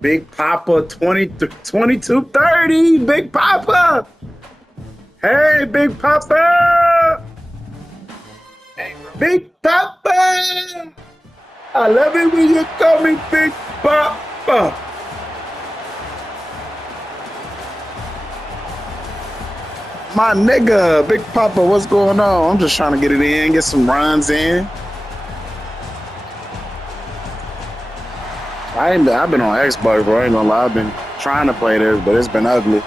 Big Papa 2230. Big Papa. Hey, Big Papa. Big Papa. I love it when you call me Big Papa. My nigga, Big Papa, what's going on? I'm just trying to get it in, get some runs in. I've been on Xbox, bro. I ain't gonna lie. I've been trying to play this, but it's been ugly.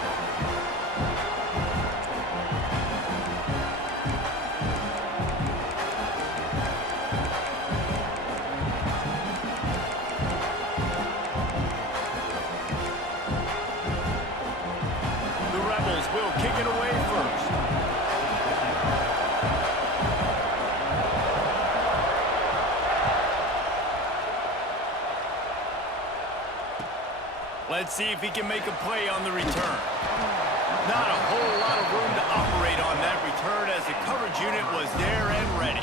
Let's see if he can make a play on the return. Not a whole lot of room to operate on that return as the coverage unit was there and ready.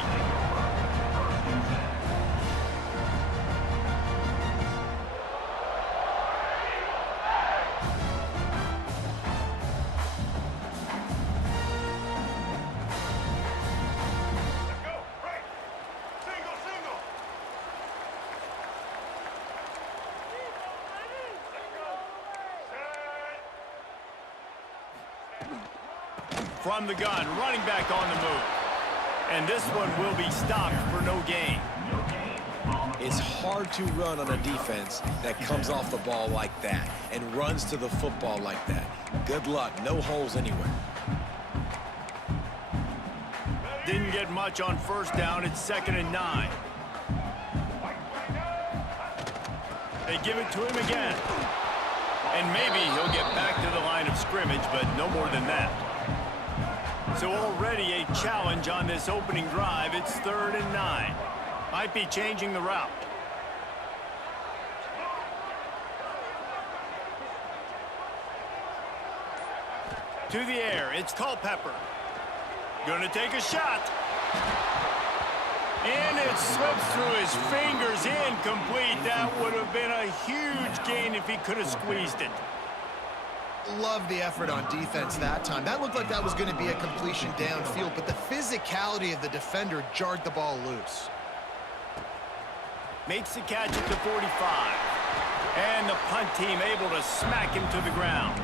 From the gun, running back on the move. And this one will be stopped for no gain. It's hard to run on a defense that comes off the ball like that and runs to the football like that. Good luck. No holes anywhere. Didn't get much on first down. It's 2nd and 9. They give it to him again. And maybe he'll get back to the line of scrimmage, but no more than that. So already a challenge on this opening drive. It's 3rd and 9. Might be changing the route. To the air, it's Culpepper. Gonna take a shot. And it slips through his fingers, incomplete. That would have been a huge gain if he could have squeezed it. Love the effort on defense that time. That looked like that was going to be a completion downfield, but the physicality of the defender jarred the ball loose. Makes the catch at the 45. And the punt team able to smack him to the ground.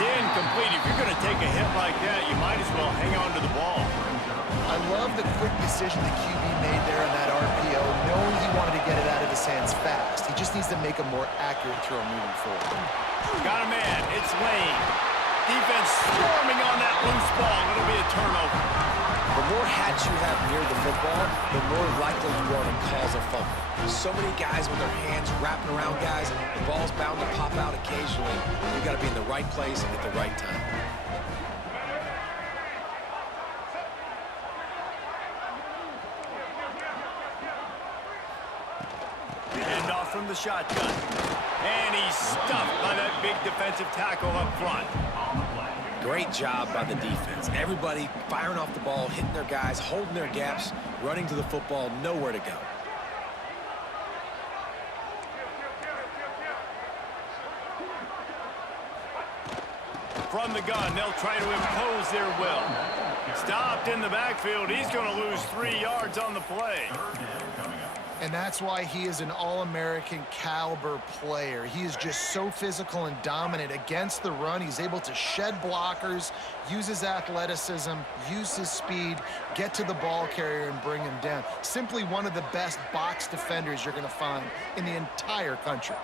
Incomplete. If you're going to take a hit like that, you might as well hang on to the ball. I love the quick decision the QB made there on that RPO, knowing he wanted to get it out of his hands fast. He just needs to make a more accurate throw moving forward. Got a man. It's Lane. Defense swarming on that loose ball. It'll be a turnover. The more hats you have near the football, the more likely you are to cause a fumble. So many guys with their hands wrapping around guys, the ball's bound to pop out occasionally. You got to be in the right place at the right time. Hand off from the shotgun. And he's stuffed by that big defensive tackle up front. Great job by the defense. Everybody firing off the ball, hitting their guys, holding their gaps, running to the football, nowhere to go. From the gun, they'll try to impose their will. Stopped in the backfield. He's going to lose 3 yards on the play. And that's why he is an All-American caliber player. He is just so physical and dominant against the run. He's able to shed blockers, use his athleticism, use his speed, get to the ball carrier and bring him down. Simply one of the best box defenders you're going to find in the entire country.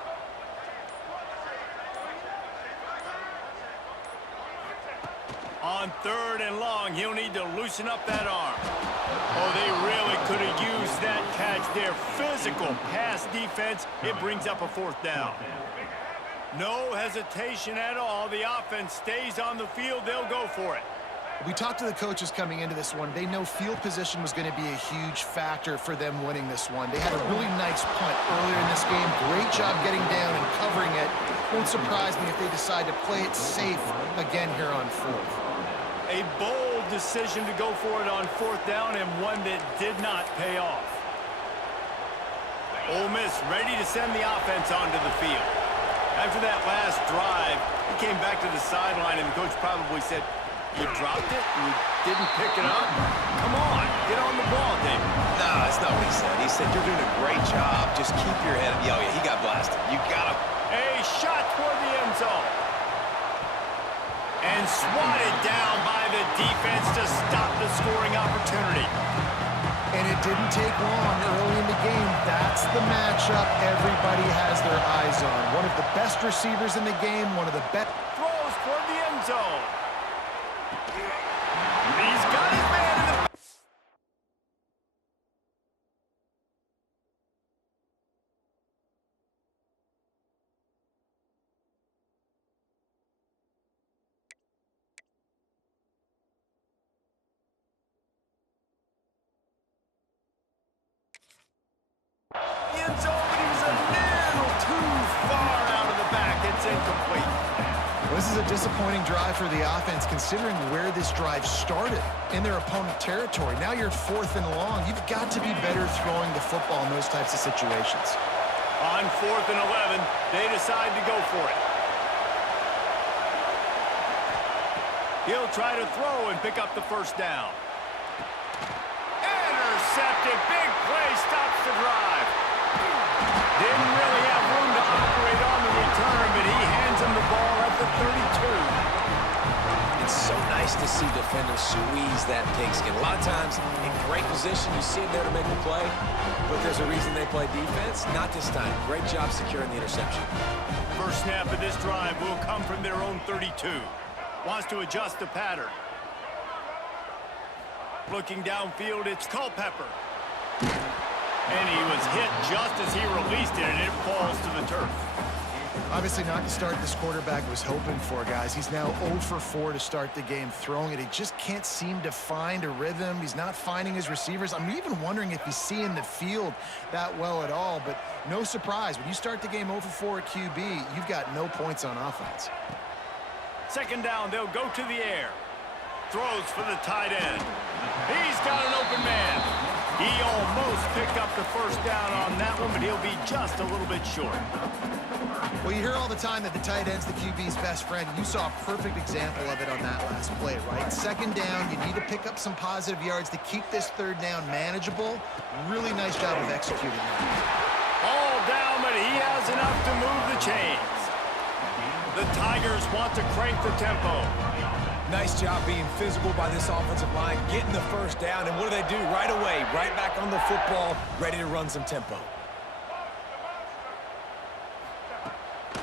On 3rd and long, he'll need to loosen up that arm. Oh, they really could have used that catch there. Physical pass defense. It brings up a 4th down. No hesitation at all. The offense stays on the field. They'll go for it. We talked to the coaches coming into this one. They know field position was going to be a huge factor for them winning this one. They had a really nice punt earlier in this game. Great job getting down and covering it. Won't surprise me if they decide to play it safe again here on fourth. A bold decision to go for it on fourth down, and one that did not pay off. Ole Miss ready to send the offense onto the field. After that last drive, he came back to the sideline, and the coach probably said, "You dropped it? You didn't pick it up? Come on, get on the ball, David." No, that's not what he said. He said, "You're doing a great job. Just keep your head." Oh, yeah, he got blasted. You got him. A shot toward the end zone. And swatted down by the defense to stop the scoring opportunity. And it didn't take long early in the game. That's the matchup everybody has their eyes on. One of the best receivers in the game, one of the best. Throws toward the end zone. He's got his man in the... end zone, but he was a little too far out of the back. It's incomplete. This is a disappointing drive for the offense, considering where this drive started in their opponent territory. Now you're 4th and long. You've got to be better throwing the football in those types of situations. On 4th and 11, they decide to go for it. He'll try to throw and pick up the first down. Intercepted. Big play stops the drive. Didn't really have room to operate on the return, but he hands him the ball at the 32. It's so nice to see defenders squeeze that pigskin. A lot of times, in great position, you see him there to make the play, but there's a reason they play defense. Not this time. Great job securing the interception. First snap of this drive will come from their own 32. Wants to adjust the pattern. Looking downfield, it's Culpepper. And he was hit just as he released it, and it falls to the turf. Obviously not the start this quarterback was hoping for, guys. He's now 0 for 4 to start the game throwing it. He just can't seem to find a rhythm. He's not finding his receivers. I'm even wondering if he's seeing the field that well at all, but no surprise. When you start the game 0 for 4 at QB, you've got no points on offense. Second down, they'll go to the air. Throws for the tight end. He's got an open man. He almost picked up the first down on that one, but he'll be just a little bit short. Well, you hear all the time that the tight end's the QB's best friend. You saw a perfect example of it on that last play, right? Second down, you need to pick up some positive yards to keep this third down manageable. Really nice job of executing that. All down, but he has enough to move the chains. The Tigers want to crank the tempo. Nice job being physical by this offensive line, getting the first down, and what do? Right away, right back on the football, ready to run some tempo.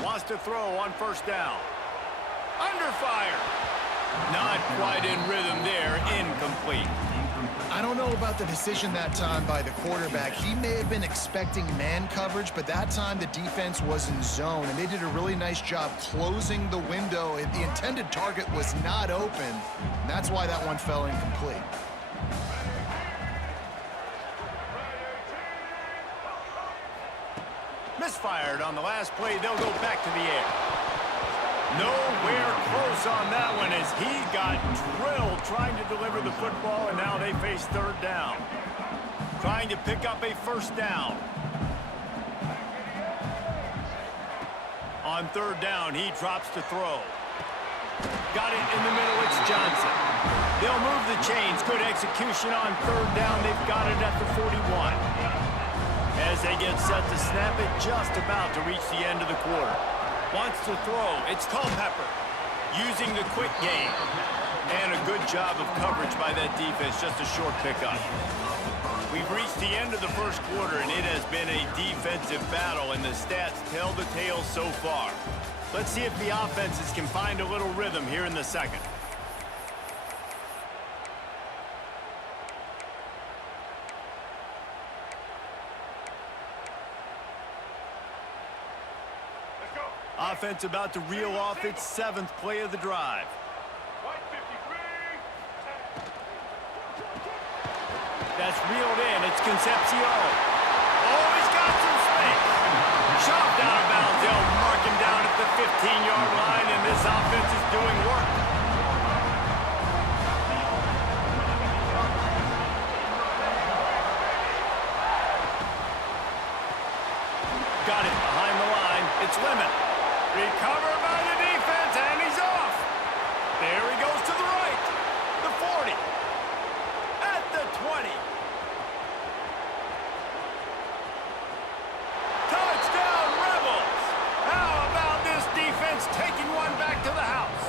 Wants to throw on first down. Under fire. Not quite in rhythm there, incomplete. I don't know about the decision that time by the quarterback. He may have been expecting man coverage, but that time the defense was in zone, and they did a really nice job closing the window. The intended target was not open, and that's why that one fell incomplete. Misfired on the last play. They'll go back to the air. Nowhere close on that one as he got drilled trying to deliver the football, and now they face third down. Trying to pick up a first down. On third down, he drops to throw. Got it in the middle, it's Johnson. They'll move the chains. Good execution on third down. They've got it at the 41. As they get set to snap it, just about to reach the end of the quarter. Wants to throw. It's Culpepper using the quick game. And a good job of coverage by that defense. Just a short pickup. We've reached the end of the first quarter, and it has been a defensive battle, and the stats tell the tale so far. Let's see if the offenses can find a little rhythm here in the second. Offense about to reel off its 7th play of the drive. That's reeled in. It's Concepcion. Oh, he's got some space. Chopped out of bounds. They'll mark him down at the 15-yard line, and this offense is doing work. Got it behind the line. It's Lemon. Recovered by the defense, and he's off. There he goes to the right. The 40. At the 20. Touchdown, Rebels. How about this defense taking one back to the house?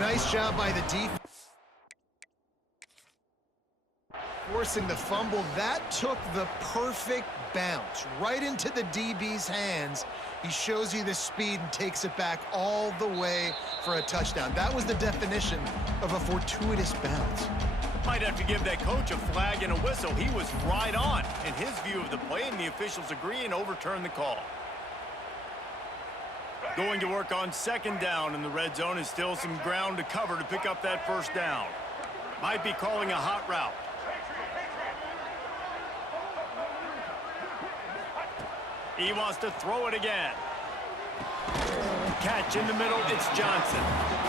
Nice job by the defense. Forcing the fumble. That took the perfect bounce right into the DB's hands. He shows you the speed and takes it back all the way for a touchdown. That was the definition of a fortuitous bounce. Might have to give that coach a flag and a whistle. He was right on in his view of the play, and the officials agree and overturn the call. Going to work on second down in the red zone, and still some ground to cover to pick up that first down. Might be calling a hot route. He wants to throw it again. Catch in the middle, it's Johnson.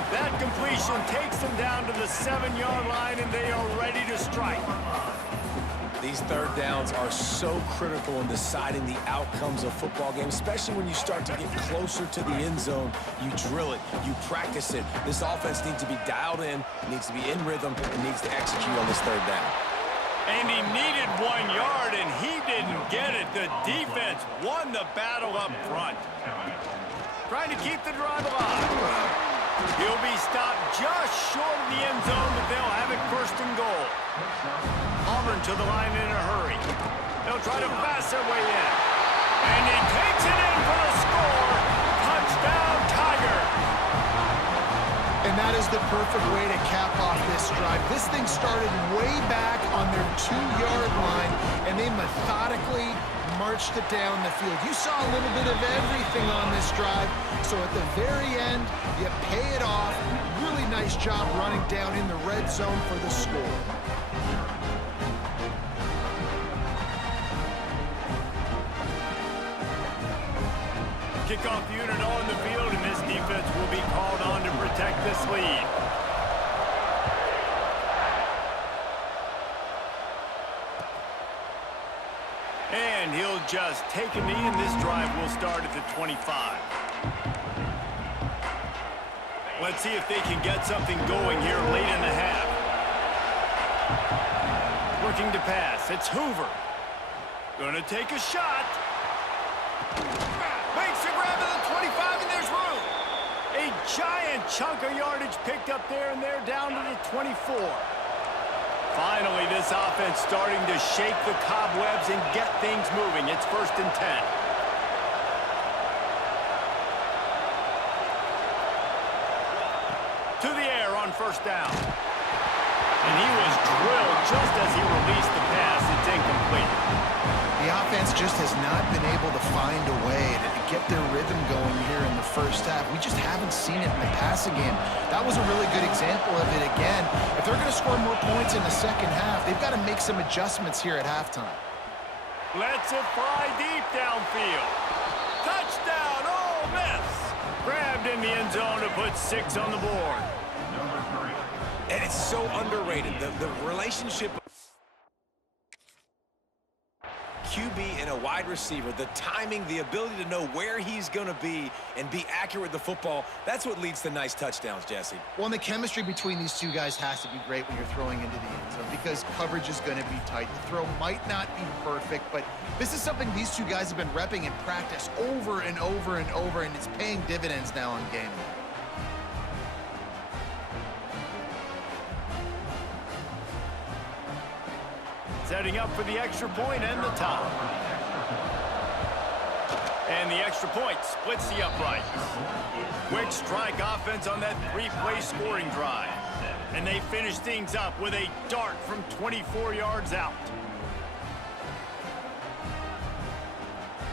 That completion takes them down to the 7-yard line, and they are ready to strike. These third downs are so critical in deciding the outcomes of football games, especially when you start to get closer to the end zone. You drill it, you practice it. This offense needs to be dialed in, needs to be in rhythm, and needs to execute on this third down. And he needed 1 yard, and he didn't get it. The defense won the battle up front. Trying to keep the drive alive. He'll be stopped just short of the end zone, but they'll have it first and goal. Auburn to the line in a hurry. They'll try to pass their way in. And he takes it in for the score. Touchdown, Tigers. And that is the perfect way to cap off this drive. This thing started way back on their 2-yard line, and they methodically marched it down the field. You saw a little bit of everything on this drive, so at the very end, you pay it off. Really nice job running down in the red zone for the score. Kickoff unit on the field, and this defense will be called on to protect this lead. And he'll just take a knee, and this drive will start at the 25. Let's see if they can get something going here late in the half. Working to pass. It's Hoover. Gonna take a shot. Makes a grab at the 25, and there's room. A giant chunk of yardage picked up there, and they're down to the 24. Finally, this offense starting to shake the cobwebs and get things moving. It's 1st and 10. To the air on first down. And he was drilled just as he released the pass. It's incomplete. The offense just has not been able to find a way to get their rhythm going here in the first half. We just haven't seen it in the passing game. That was a really good example of it again. If they're going to score more points in the second half, they've got to make some adjustments here at halftime. Lets it fly deep downfield. Touchdown, Ole Miss. Grabbed in the end zone to put 6 on the board. And it's so underrated. The relationship QB and a wide receiver, the timing, the ability to know where he's going to be and be accurate with the football, that's what leads to nice touchdowns, Jesse. Well, and the chemistry between these two guys has to be great when you're throwing into the end zone because coverage is going to be tight. The throw might not be perfect, but this is something these two guys have been repping in practice over and over and over, and it's paying dividends now on game day. Setting up for the extra point and the top. And the extra point splits the uprights. Quick strike offense on that 3-play scoring drive. And they finish things up with a dart from 24 yards out.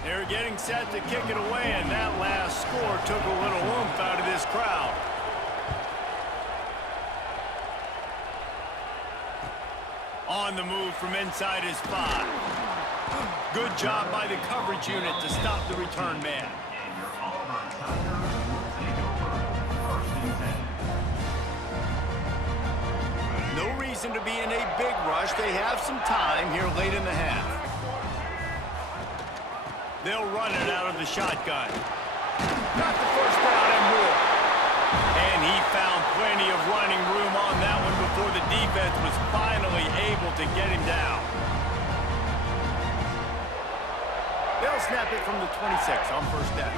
They're getting set to kick it away, and that last score took a little oomph out of this crowd. On on the move from inside his 5. Good job by the coverage unit to stop the return man. No reason to be in a big rush. They have some time here late in the half. They'll run it out of the shotgun. Got the first down and more. And he found plenty of running room on that one before the defense was finally able to get him down. They'll snap it from the 26 on first down.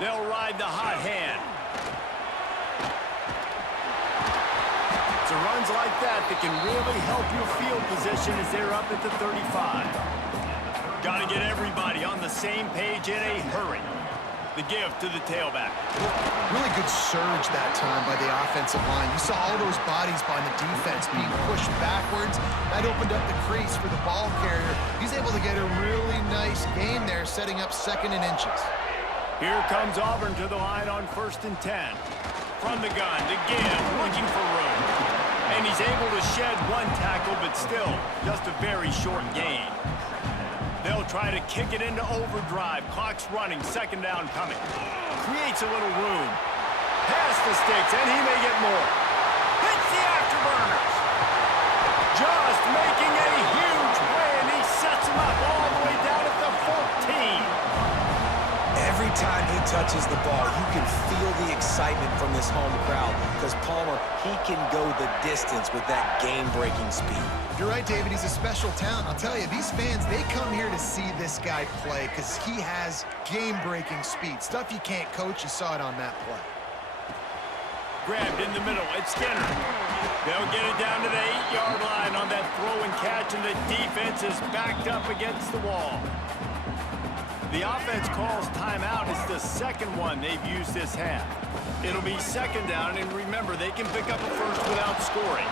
They'll ride the hot hand. It's runs like that can really help your field position as they're up at the 35. Got to get everybody on the same page in a hurry. The give to the tailback. Really good surge that time by the offensive line. You saw all those bodies by the defense being pushed backwards. That opened up the crease for the ball carrier. He's able to get a really nice gain there, setting up 2nd and inches. Here comes Auburn to the line on 1st and 10. From the gun, to give, looking for room. And he's able to shed one tackle, but still just a very short gain. They'll try to kick it into overdrive. Clock's running, 2nd down coming. Creates a little room. Past the sticks, and he may get more. Hits the afterburners. Just making a huge play, and he sets him up all the way down at the 14. Every time he touches the ball, you can feel the excitement from this home crowd because Palmer, he can go the distance with that game-breaking speed. You're right, David. He's a special talent. I'll tell you, these fans, they come here to see this guy play because he has game-breaking speed. Stuff you can't coach. You saw it on that play. Grabbed in the middle. It's Skinner. They'll get it down to the 8-yard line on that throw and catch, and the defense is backed up against the wall. The offense calls timeout. It's the 2nd one they've used this half. It'll be 2nd down, and remember, they can pick up a first without scoring.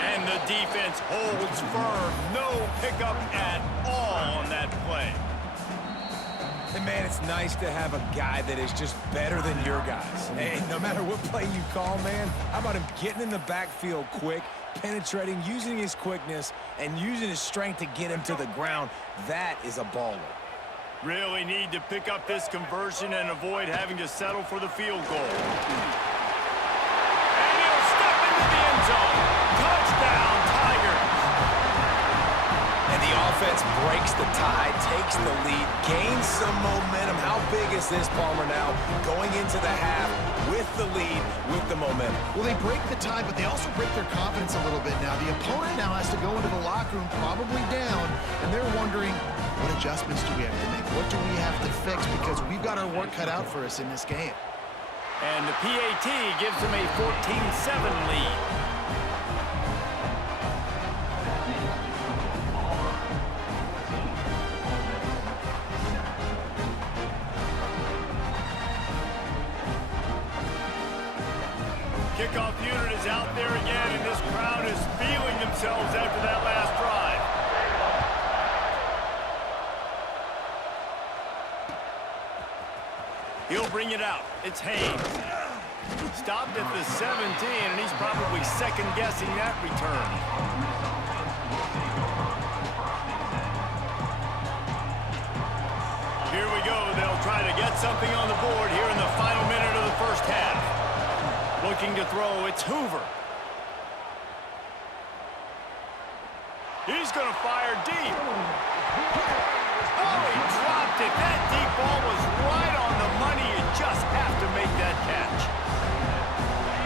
And the defense holds firm. No pickup at all on that play. And, man, it's nice to have a guy that is just better than your guys. And no matter what play you call, man, how about him getting in the backfield quick, penetrating, using his quickness, and using his strength to get him to the ground? That is a baller. Really need to pick up this conversion and avoid having to settle for the field goal. And he'll step into the end zone. Touchdown, Tigers. And the offense breaks the tie, takes the lead, gains some momentum. How big is this, Palmer, now? Going into the half with the lead, with the momentum. Well, they break the tie, but they also break their confidence a little bit now. The opponent now has to go into the locker room probably down, and they're wondering, what adjustments do we have to make? What do we have to fix? Because we've got our work cut out for us in this game. And the PAT gives them a 14-7 lead. Kickoff unit is out there again, and this crowd is feeling themselves after that last drive. He'll bring it out. It's Haynes. Stopped at the 17, and he's probably second-guessing that return. Here we go. They'll try to get something on the board here in the final minute of the first half. Looking to throw. It's Hoover. He's going to fire deep. Oh, he dropped it. That deep ball was right on the money. You just have to make that catch.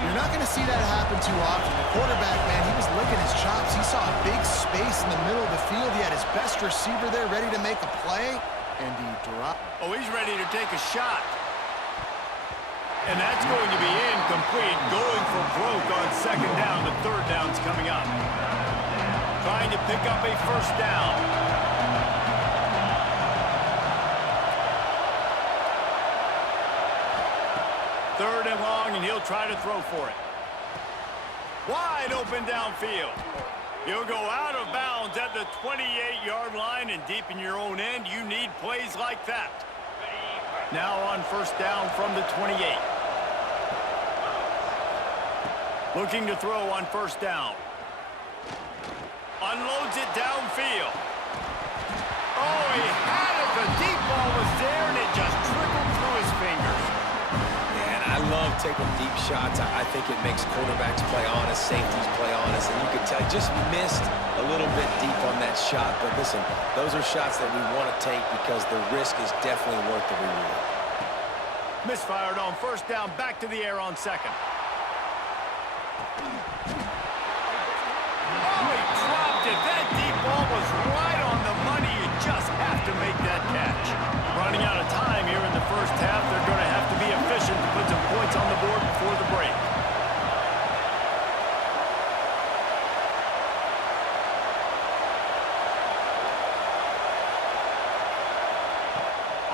You're not going to see that happen too often. The quarterback, man, he was licking his chops. He saw a big space in the middle of the field. He had his best receiver there ready to make a play, and he dropped. Oh, he's ready to take a shot. And that's going to be incomplete. Going for broke on 2nd down. The 3rd down's coming up. Trying to pick up a first down. Third and long, and he'll try to throw for it. Wide open downfield. He'll go out of bounds at the 28-yard line, and deep in your own end, you need plays like that. Now on first down from the 28. Looking to throw on first down. Unloads it downfield. Oh, he had it. The deep ball was there, and it just trickled through his fingers. Man, I love taking deep shots. I think it makes quarterbacks play honest, safeties play honest, and you can tell just missed a little bit deep on that shot. But listen, those are shots that we want to take because the risk is definitely worth the reward. Misfired on first down, back to the air on second. Oh, he dropped it. That deep ball was right on the money. You just have to make that catch. Running out of time here in the first half. They're going to have to be efficient to put some points on the board before the break.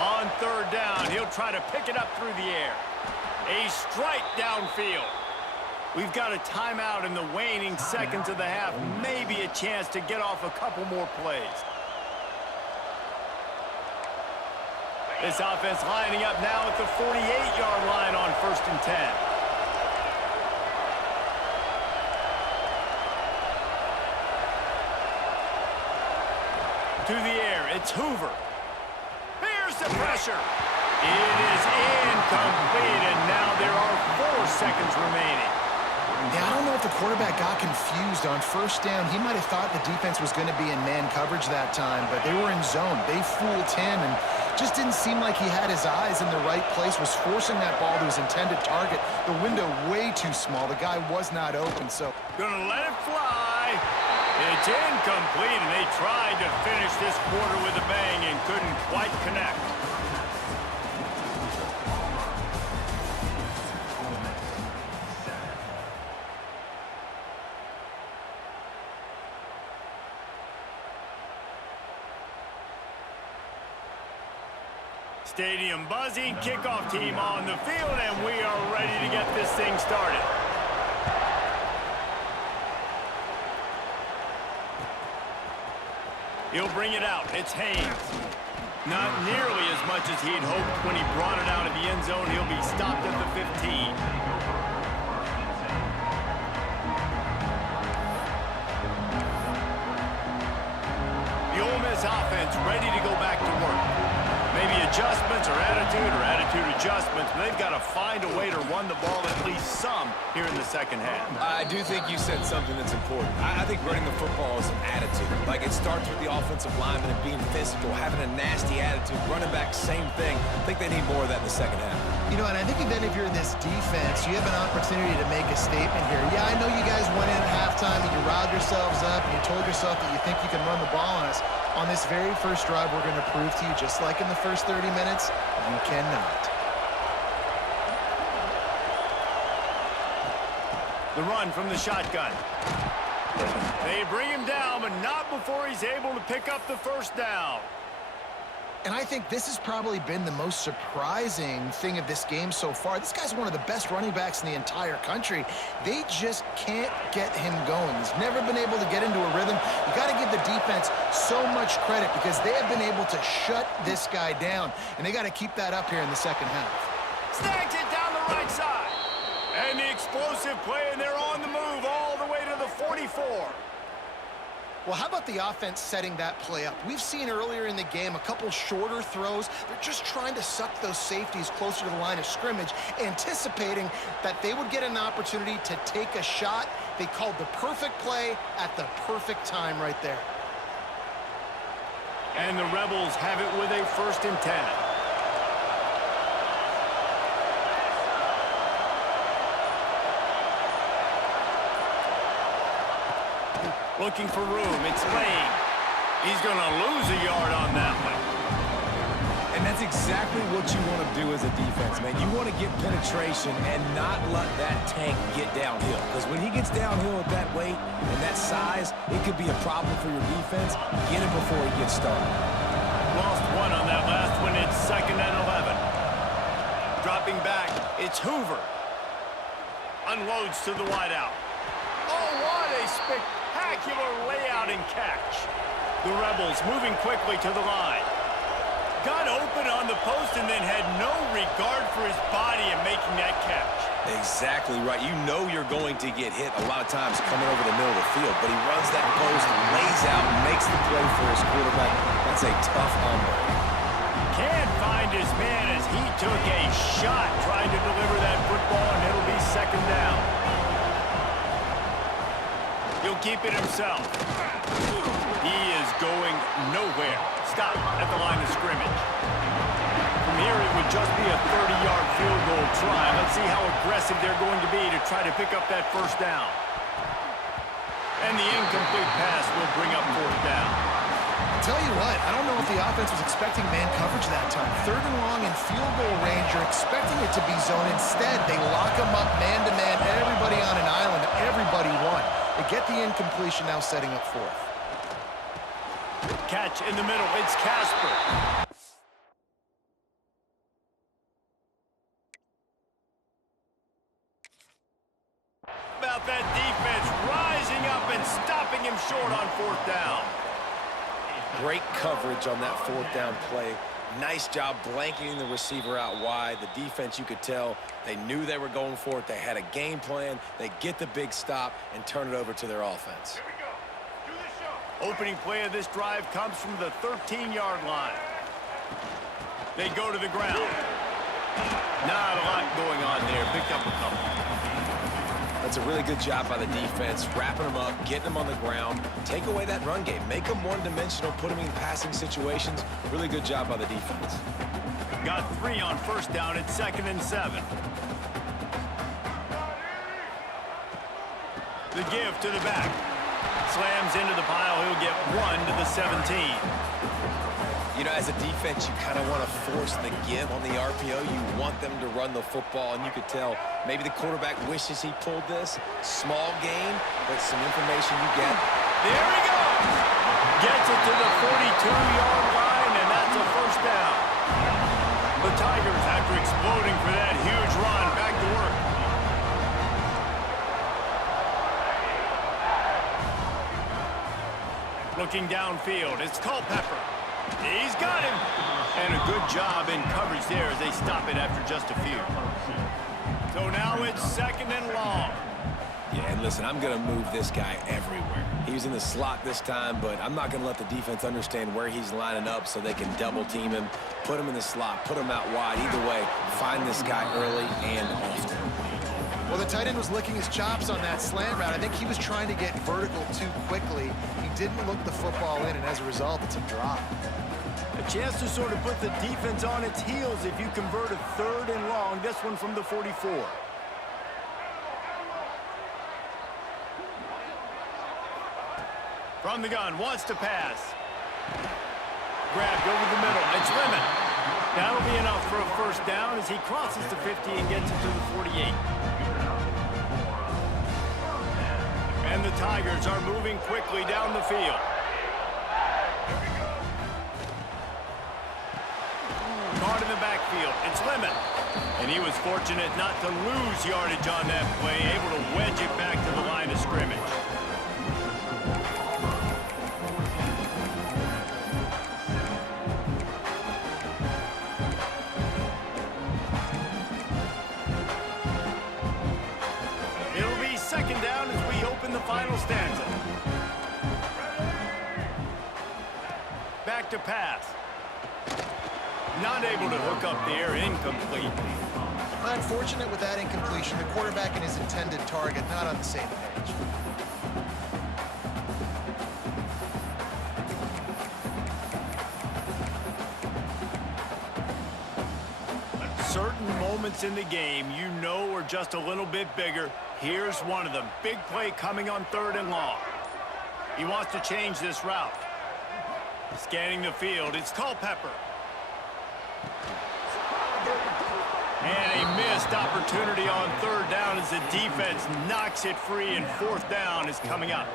On third down, he'll try to pick it up through the air. A strike downfield. We've got a timeout in the waning seconds of the half. Maybe a chance to get off a couple more plays. This offense lining up now at the 48-yard line on 1st and 10. To the air, it's Hoover. Here's the pressure. It is incomplete, and now there are 4 seconds remaining. Yeah, I don't know if the quarterback got confused on first down. He might have thought the defense was going to be in man coverage that time, but they were in zone. They fooled him and just didn't seem like he had his eyes in the right place, was forcing that ball to his intended target. The window way too small. The guy was not open, so. Gonna let it fly. It's incomplete, and they tried to finish this quarter with a bang and couldn't quite connect. Stadium buzzing, kickoff team on the field, and we are ready to get this thing started. He'll bring it out. It's Haynes. Not nearly as much as he'd hoped when he brought it out of the end zone. He'll be stopped at the 15. The Ole Miss offense ready to go back to work. Maybe adjustments or attitude adjustments, but they've got to find a way to run the ball at least some here in the second half. I do think you said something that's important. I think running the football is an attitude. Like, it starts with the offensive lineman and being physical, having a nasty attitude. Running back, same thing. I think they need more of that in the second half. You know, and I think even if you're in this defense, you have an opportunity to make a statement here. Yeah, I know you guys went in at halftime and you riled yourselves up and you told yourself that you think you can run the ball on us. On this very first drive, we're going to prove to you, just like in the first 30 minutes, you cannot. The run from the shotgun. They bring him down, but not before he's able to pick up the first down. And I think this has probably been the most surprising thing of this game so far. This guy's one of the best running backs in the entire country. They just can't get him going. He's never been able to get into a rhythm. You got to give the defense so much credit because they have been able to shut this guy down, and they got to keep that up here in the second half. Snags it down the right side. And the explosive play, and they're on the move all the way to the 44. Well, how about the offense setting that play up? We've seen earlier in the game a couple shorter throws. They're just trying to suck those safeties closer to the line of scrimmage, anticipating that they would get an opportunity to take a shot. They called the perfect play at the perfect time right there. And the Rebels have it with a 1st and 10. Looking for room. It's Lane. He's going to lose a yard on that one. And that's exactly what you want to do as a defense, man. You want to get penetration and not let that tank get downhill. Because when he gets downhill at that weight and that size, it could be a problem for your defense. Get it before he gets started. Lost one on that last one. It's 2nd and 11. Dropping back, it's Hoover. Unloads to the wideout. Oh, what a spectacular layout and catch. The Rebels moving quickly to the line. Got open on the post and then had no regard for his body in making that catch. Exactly right. You know you're going to get hit a lot of times coming over the middle of the field, but he runs that post, lays out, and makes the play for his quarterback. That's a tough hombre. Can't find his man as he took a shot trying to deliver that football, and it'll be second down. He'll keep it himself. He is going nowhere. Stop at the line of scrimmage. From here, it would just be a 30-yard field goal try. Let's see how aggressive they're going to be to try to pick up that first down. And the incomplete pass will bring up fourth down. I'll tell you what, I don't know if the offense was expecting man coverage that time. Third and long in field goal range, you're expecting it to be zone. Instead, they lock them up man-to-man, everybody on an island, everybody won. They get the incompletion, now setting up fourth. Catch in the middle, it's Casper. About that defense rising up and stopping him short on fourth down. Great coverage on that fourth down play. Nice job blanketing the receiver out wide. The defense, you could tell, they knew they were going for it. They had a game plan. They get the big stop and turn it over to their offense. Opening play of this drive comes from the 13-yard line. They go to the ground. Not a lot going on there. Picked up a couple. That's a really good job by the defense, wrapping them up, getting them on the ground. Take away that run game. Make them one-dimensional, put them in passing situations. Really good job by the defense. Got 3 on first down at 2nd and 7. The give to the back. Slams into the pile. He'll get 1 to the 17. You know, as a defense, you kind of want to force the give on the RPO. You want them to run the football, and you could tell maybe the quarterback wishes he pulled this. Small gain, but some information you get. There he goes. Gets it to the 42-yard line, and that's a first down. The Tigers, after exploding for that huge run, back to work. Looking downfield, it's Culpepper. He's got him. And a good job in coverage there as they stop it after just a few. So now it's 2nd and long. Yeah, and listen, I'm going to move this guy everywhere. He was in the slot this time, but I'm not going to let the defense understand where he's lining up so they can double-team him, put him in the slot, put him out wide. Either way, find this guy early and often. Well, the tight end was licking his chops on that slant route. I think he was trying to get vertical too quickly. He didn't look the football in, and as a result, it's a drop. A chance to sort of put the defense on its heels if you convert a 3rd and long. This one from the 44. From the gun, wants to pass. Grabbed over the middle. It's Lemon. That'll be enough for a first down as he crosses the 50 and gets it to the 48. And the Tigers are moving quickly down the field. Caught in the backfield. It's Lemon. And he was fortunate not to lose yardage on that play, able to wedge it back to the line of scrimmage. It'll be 2nd down as we open the final stanza. Back to pass. Not able to hook up there, incomplete. Unfortunate with that incompletion. The quarterback and his intended target not on the same page. Certain moments in the game you know are just a little bit bigger. Here's one of them. Big play coming on 3rd and long. He wants to change this route. Scanning the field, it's Culpepper. And a missed opportunity on 3rd down as the defense knocks it free, and 4th down is coming up.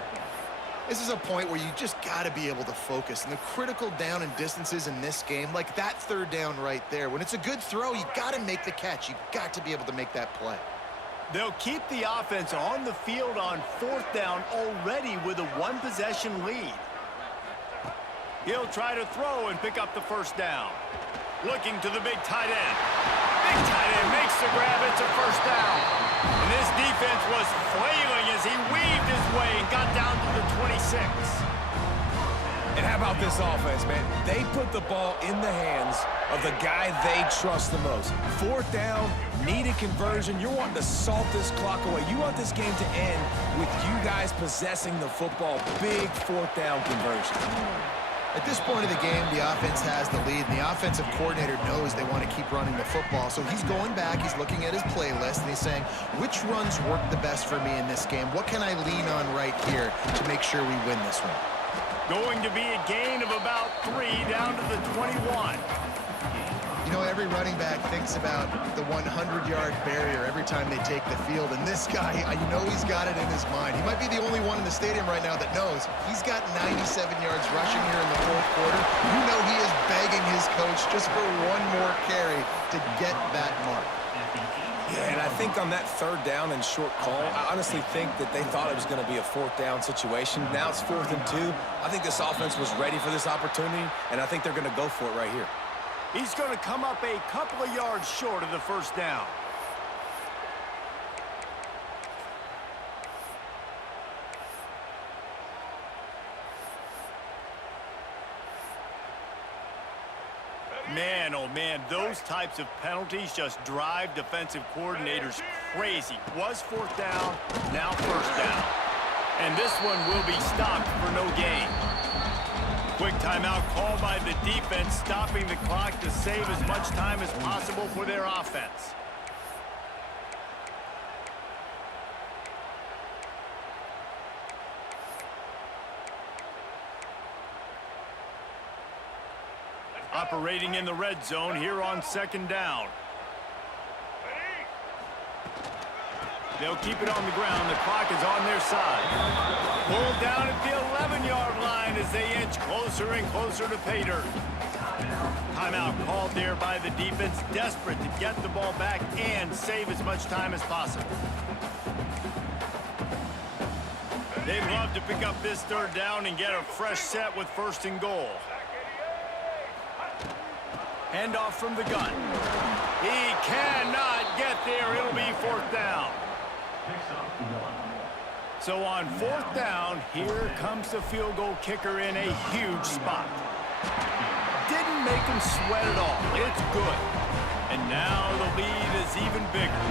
This is a point where you just got to be able to focus. And the critical down and distances in this game, like that 3rd down right there, when it's a good throw, you got to make the catch. You got to be able to make that play. They'll keep the offense on the field on 4th down already with a 1-possession lead. He'll try to throw and pick up the first down. Looking to the big tight end. big tight end makes the grab. It's a first down. And this defense was flailing as he weaved his way and got down to the 26. And how about this offense, man? They put the ball in the hands of the guy they trust the most. Fourth down, needed conversion. You're wanting to salt this clock away. You want this game to end with you guys possessing the football. Big fourth down conversion. At this point of the game, the offense has the lead, and the offensive coordinator knows they want to keep running the football. So he's going back, he's looking at his playlist, and he's saying, which runs work the best for me in this game? What can I lean on right here to make sure we win this one? Going to be a gain of about 3 down to the 21. You know, every running back thinks about the 100-yard barrier every time they take the field, and this guy, you know he's got it in his mind. He might be the only one in the stadium right now that knows he's got 97 yards rushing here in the fourth quarter. You know he is begging his coach just for one more carry to get that mark. Yeah, and I think on that third down and short call, I honestly think that they thought it was going to be a fourth down situation. Now it's 4th and 2. I think this offense was ready for this opportunity, and I think they're going to go for it right here. He's going to come up a couple of yards short of the first down. Man, oh man, those types of penalties just drive defensive coordinators crazy. Was 4th down, now first down. And this one will be stopped for no gain. Quick timeout called by the defense, stopping the clock to save as much time as possible for their offense. Operating in the red zone here on 2nd down. They'll keep it on the ground. The clock is on their side. Pulled down at the 11-yard line as they inch closer and closer to pay dirt. Timeout called there by the defense, desperate to get the ball back and save as much time as possible. They'd love to pick up this 3rd down and get a fresh set with 1st and goal. Handoff from the gun. He cannot get there. It'll be 4th down. So on 4th down, here comes the field goal kicker in a huge spot. Didn't make him sweat at all. It's good. And now the lead is even bigger.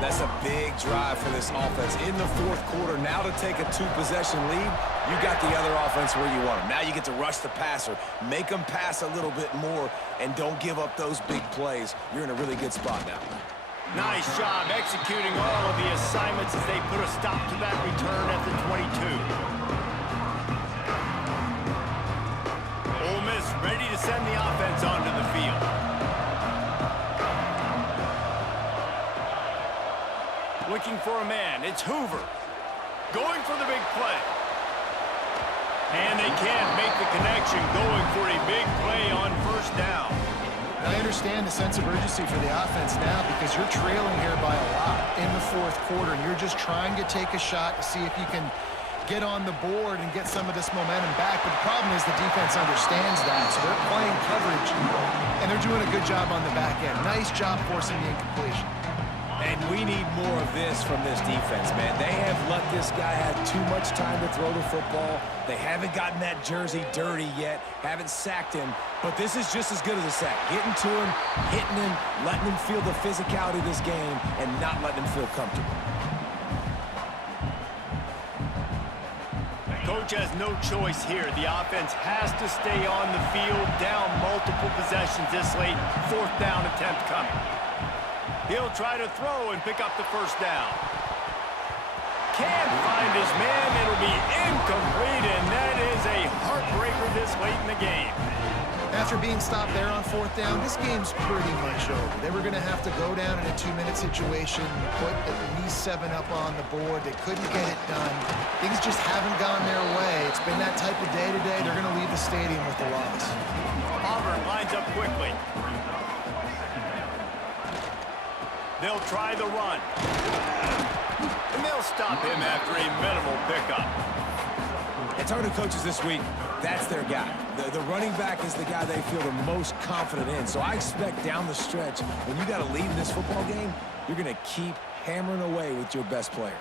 That's a big drive for this offense in the 4th quarter. Now to take a 2-possession lead, you got the other offense where you want them. Now you get to rush the passer, make them pass a little bit more, and don't give up those big plays. You're in a really good spot now. Nice job executing all of the assignments as they put a stop to that return at the 22. Ole Miss ready to send the offense onto the field. Looking for a man. It's Hoover. Going for the big play. And they can't make the connection, going for a big play on 1st down. I understand the sense of urgency for the offense now because you're trailing here by a lot in the 4th quarter, and you're just trying to take a shot to see if you can get on the board and get some of this momentum back. But the problem is the defense understands that, so they're playing coverage, and they're doing a good job on the back end. Nice job forcing the incompletion. And we need more of this from this defense, man. They have let this guy have too much time to throw the football. They haven't gotten that jersey dirty yet, haven't sacked him. But this is just as good as a sack. Getting to him, hitting him, letting him feel the physicality of this game, and not letting him feel comfortable. Coach has no choice here. The offense has to stay on the field, down multiple possessions this late. 4th down attempt coming. He'll try to throw and pick up the 1st down. Can't find his man. It'll be incomplete, and that is a heartbreaker this late in the game. After being stopped there on 4th down, this game's pretty much over. They were going to have to go down in a 2-minute situation, put at least 7 up on the board. They couldn't get it done. Things just haven't gone their way. It's been that type of day today. They're going to leave the stadium with the loss. Auburn lines up quickly. They'll try the run. And they'll stop him after a minimal pickup. I talked to coaches this week. That's their guy. The running back is the guy they feel the most confident in. So I expect down the stretch, when you got to lead in this football game, you're going to keep hammering away with your best player.